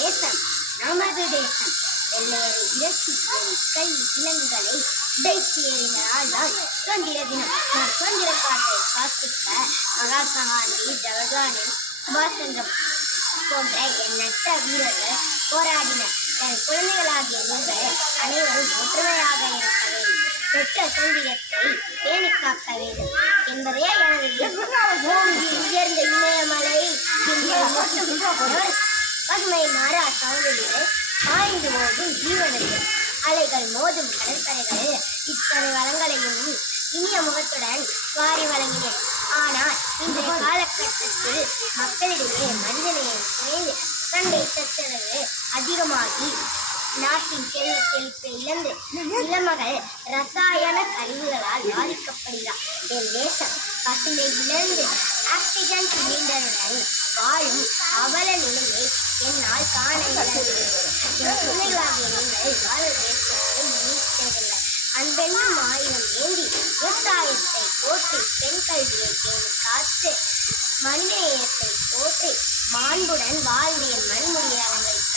தேசம் நமது தேசம். வெள்ளையரை விரட்டி என் கை விலங்குகளை உடைத்து எறிந்தனால் தான் சுதந்திர தினம். நான் சுதந்திர காற்றை சுவாசிக்க மகாத்மா காந்தி, ஜவஹர்லால், சுபாஷ் சந்திர போன்ற எண்ணற்ற வீரர்கள் போராடினர். என் குழந்தைகளாகிய நீங்கள் அனைவரும் ஒற்றுமையாக இருக்க வேண்டும். பெற்ற சுதந்திரத்தை பேணி காக்க வேண்டும் என்பதே எனது உயர்ந்த இமயமலை பசுமை மாறா சௌந்தரியை பாய்ந்து மோதும் ஜீவனது அலைகள் மோதும் கடற்கரைகள் இத்தனை வளங்களையும் இனிய முகத்துடன் வாரி வழங்கினேன். ஆனால் இன்றைய காலகட்டத்தில் மக்களிடையே மனிதநேயம் குறைந்து சண்டை சச்சரவு அதிகமாகி நாட்டின் செல்வ செழிப்பை இழந்து இளமகள் ரசாயன கழிவுகளால் பாதிக்கப்படுகிறார். என் தேசம் பசுமை இழந்து ஆக்சிஜன் சிலிண்டருடன் வாழும் அவல நிலையை என்னால் காண இயலவில்லை. என் பிள்ளைகளாகிய நீங்கள் வாழ தேசத்தை மீட்கவில்லை. அன்பென்னும் ஆயுதம் ஏந்தி விவசாயத்தை போற்றி பெண் கல்வியை பேணி காத்து மனிதநேயத்தை போற்றி மாண்புடன் வாழ்ந்திய மண்முடியை அலங்கரிக்க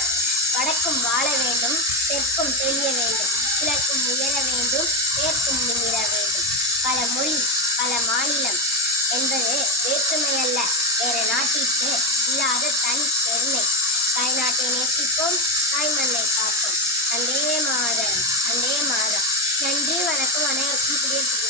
வடக்கும் வாழ வேண்டும், தெற்கும் தெளிய வேண்டும், கிழக்கும் உயர வேண்டும், மேற்கும் நிமிர வேண்டும். பல மொழி பல மாநிலம் என்பது வேற்றுமை அல்ல, வேறு நாட்டிற்கு இல்லாத தனி பெருமை. தாய்நாட்டை நேசிப்போம், தாய்மண்ணை காப்போம். அந்தே மாதம். நன்றி, வணக்கம். அனைவருக்கும் குடியரசு